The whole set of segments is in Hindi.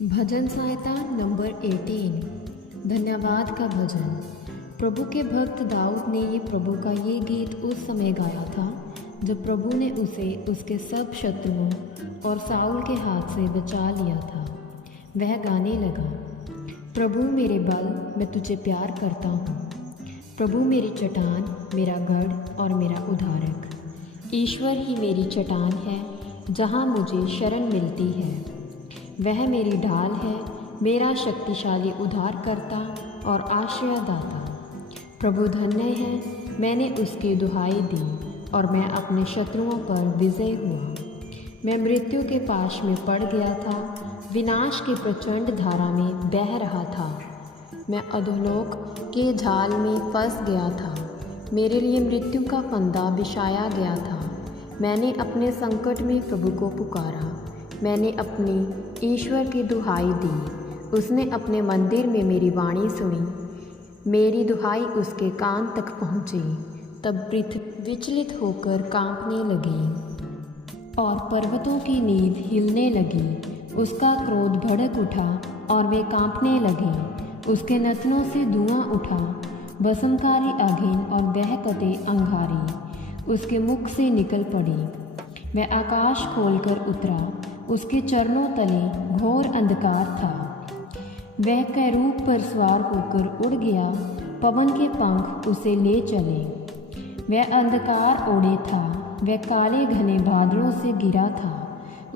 भजन सहायता नंबर 18। धन्यवाद का भजन। प्रभु के भक्त दाऊद ने ये गीत उस समय गाया था जब प्रभु ने उसे उसके सब शत्रुओं और साउल के हाथ से बचा लिया था। वह गाने लगा, प्रभु मेरे बल, मैं तुझे प्यार करता हूँ। प्रभु मेरी चट्टान, मेरा गढ़ और मेरा उद्धारक। ईश्वर ही मेरी चट्टान है जहाँ मुझे शरण मिलती है। वह मेरी ढाल है, मेरा शक्तिशाली उद्धारकर्ता और आश्रयदाता। प्रभु धन्य है, मैंने उसकी दुहाई दी और मैं अपने शत्रुओं पर विजय हुआ। मैं मृत्यु के पाश में पड़ गया था, विनाश की प्रचंड धारा में बह रहा था। मैं अधोलोक के जाल में फंस गया था। मेरे लिए मृत्यु का फंदा बिछाया गया था। मैंने अपने संकट में प्रभु को पुकारा। मैंने अपने ईश्वर की दुहाई दी। उसने अपने मंदिर में मेरी वाणी सुनी। मेरी दुहाई उसके कान तक पहुँची। तब पृथ्वी विचलित होकर कांपने लगी और पर्वतों की नींव हिलने लगी। उसका क्रोध भड़क उठा और वे कांपने लगे। उसके नथनों से धुआं उठा, भस्मकारी आगिन और बहकते अंगारे उसके मुख से निकल पड़ी। वह आकाश खोलकर उतरा, उसके चरणों तले घोर अंधकार था। वह कैरूब पर सवार होकर उड़ गया, पवन के पंख उसे ले चले। वह अंधकार ओढ़े था, वह काले घने बादलों से घिरा था।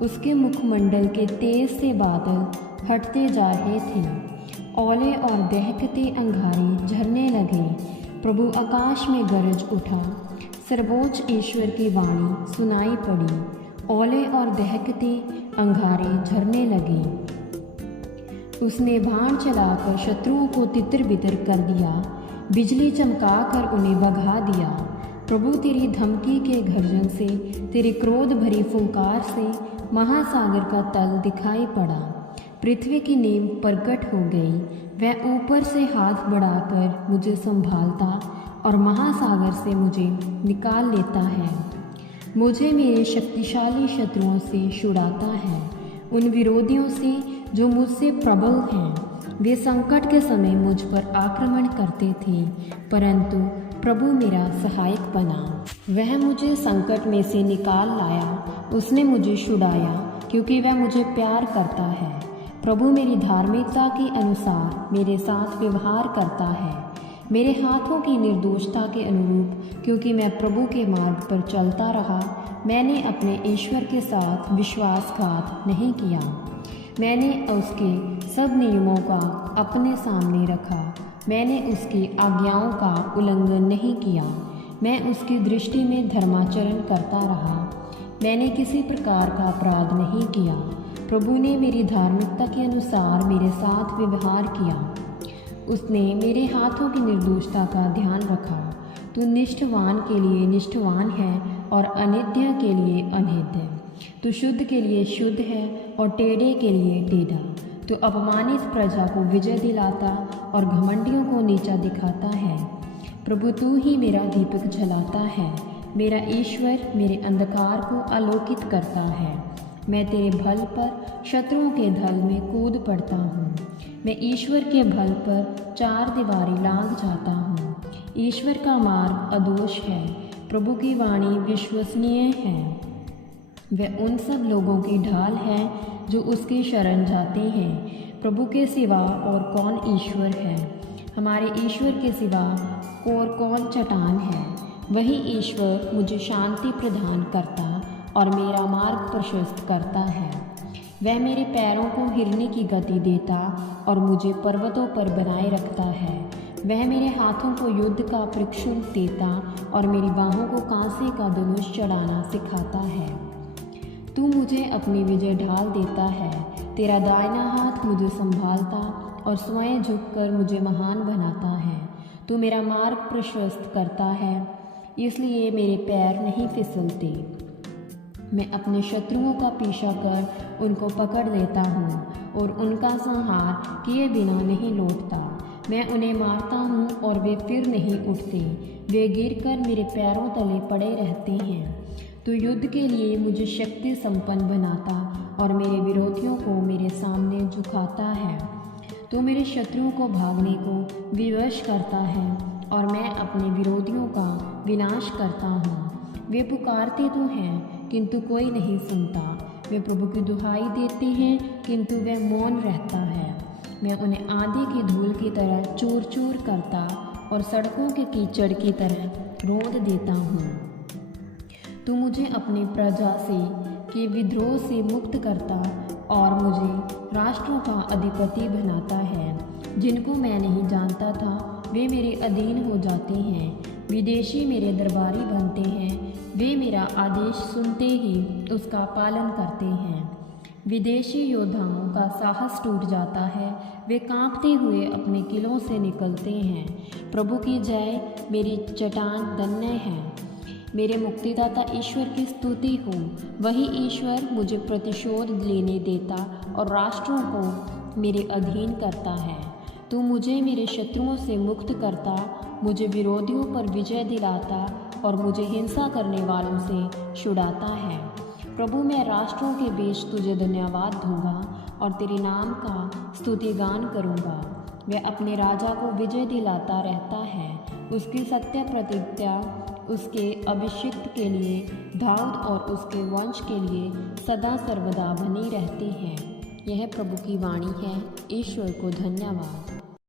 उसके मुखमंडल के तेज से बादल हटते जा रहे थे। ओले और दहकते अंगारे झरने लगे। प्रभु आकाश में गरज उठा। सर्वोच्च ईश्वर की वाणी सुनाई पड़ी। ओले और दहकते अंगारे झरने लगे। उसने बाण चलाकर शत्रुओं को तितर बितर कर दिया, बिजली चमकाकर उन्हें भगा दिया। प्रभु तेरी धमकी के गर्जन से, तेरे क्रोध भरी फुंकार से महासागर का तल दिखाई पड़ा। पृथ्वी की नींव प्रकट हो गई। वह ऊपर से हाथ बढ़ाकर मुझे संभालता और महासागर से मुझे निकाल लेता है। मुझे मेरे शक्तिशाली शत्रुओं से छुड़ाता है, उन विरोधियों से जो मुझसे प्रबल हैं। वे संकट के समय मुझ पर आक्रमण करते थे, परंतु प्रभु मेरा सहायक बना। वह मुझे संकट में से निकाल लाया। उसने मुझे छुड़ाया क्योंकि वह मुझे प्यार करता है। प्रभु मेरी धार्मिकता के अनुसार मेरे साथ व्यवहार करता है, मेरे हाथों की निर्दोषता के अनुरूप, क्योंकि मैं प्रभु के मार्ग पर चलता रहा। मैंने अपने ईश्वर के साथ विश्वासघात नहीं किया। मैंने उसके सब नियमों का अपने सामने रखा। मैंने उसकी आज्ञाओं का उल्लंघन नहीं किया। मैं उसकी दृष्टि में धर्माचरण करता रहा। मैंने किसी प्रकार का अपराध नहीं किया। प्रभु ने मेरी धार्मिकता के अनुसार मेरे साथ व्यवहार किया। उसने मेरे हाथों की निर्दोषता का ध्यान रखा। तू निष्ठवान के लिए निष्ठवान है और अनित्य के लिए अनित्य। तू शुद्ध के लिए शुद्ध है और टेढ़े के लिए टेढ़ा। तू अपमानित प्रजा को विजय दिलाता और घमंडियों को नीचा दिखाता है। प्रभु तू ही मेरा दीपक जलाता है। मेरा ईश्वर मेरे अंधकार को आलोकित करता है। मैं तेरे बल पर शत्रुओं के दल में कूद पड़ता हूँ। मैं ईश्वर के बल पर चार दीवारी लांघ जाता हूँ। ईश्वर का मार्ग अदोष है। प्रभु की वाणी विश्वसनीय है। वह उन सब लोगों की ढाल है जो उसकी शरण जाते हैं। प्रभु के सिवा और कौन ईश्वर है? हमारे ईश्वर के सिवा और कौन चट्टान है? वही ईश्वर मुझे शांति प्रदान करता और मेरा मार्ग प्रशस्त करता है। वह मेरे पैरों को हिलने की गति देता और मुझे पर्वतों पर बनाए रखता है। वह मेरे हाथों को युद्ध का प्रशिक्षण देता और मेरी बाहों को कांसे का धनुष चढ़ाना सिखाता है। तू मुझे अपनी विजय ढाल देता है। तेरा दाहिना हाथ मुझे संभालता और स्वयं झुककर मुझे महान बनाता है। तू मेरा मार्ग प्रशस्त करता है, इसलिए मेरे पैर नहीं फिसलते। मैं अपने शत्रुओं का पीछा कर उनको पकड़ लेता हूँ और उनका संहार किए बिना नहीं लौटता। मैं उन्हें मारता हूँ और वे फिर नहीं उठते। वे गिरकर मेरे पैरों तले पड़े रहते हैं। तो युद्ध के लिए मुझे शक्ति संपन्न बनाता और मेरे विरोधियों को मेरे सामने झुका सुखाता है। तू मेरे शत्रुओं को भागने को विवश करता है और मैं अपने विरोधियों का विनाश करता हूँ। वे पुकारते तो हैं किंतु कोई नहीं सुनता, वे प्रभु की दुहाई देते हैं किंतु वह मौन रहता है। मैं उन्हें आंधी की धूल की तरह चूर चूर करता और सड़कों के कीचड़ की तरह रौंद देता हूँ। तू मुझे अपनी प्रजा से के विद्रोह से मुक्त करता और मुझे राष्ट्रों का अधिपति बनाता है। जिनको मैं नहीं जानता था वे मेरे अधीन हो जाते हैं। विदेशी मेरे दरबारी बनते हैं, वे मेरा आदेश सुनते ही उसका पालन करते हैं। विदेशी योद्धाओं का साहस टूट जाता है, वे कांपते हुए अपने किलों से निकलते हैं। प्रभु की जय, मेरी चट्टान धन्य है। मेरे मुक्तिदाता ईश्वर की स्तुति हो। वही ईश्वर मुझे प्रतिशोध लेने देता और राष्ट्रों को मेरे अधीन करता है। तू मुझे मेरे शत्रुओं से मुक्त करता, मुझे विरोधियों पर विजय दिलाता और मुझे हिंसा करने वालों से छुड़ाता है। प्रभु, मैं राष्ट्रों के बीच तुझे धन्यवाद दूंगा और तेरे नाम का स्तुतिगान करूंगा। वह अपने राजा को विजय दिलाता रहता है, उसकी सत्य प्रतिज्ञा उसके अभिषिक्त के लिए, दाऊद और उसके वंश के लिए सदा सर्वदा बनी रहती है। यह प्रभु की वाणी है। ईश्वर को धन्यवाद।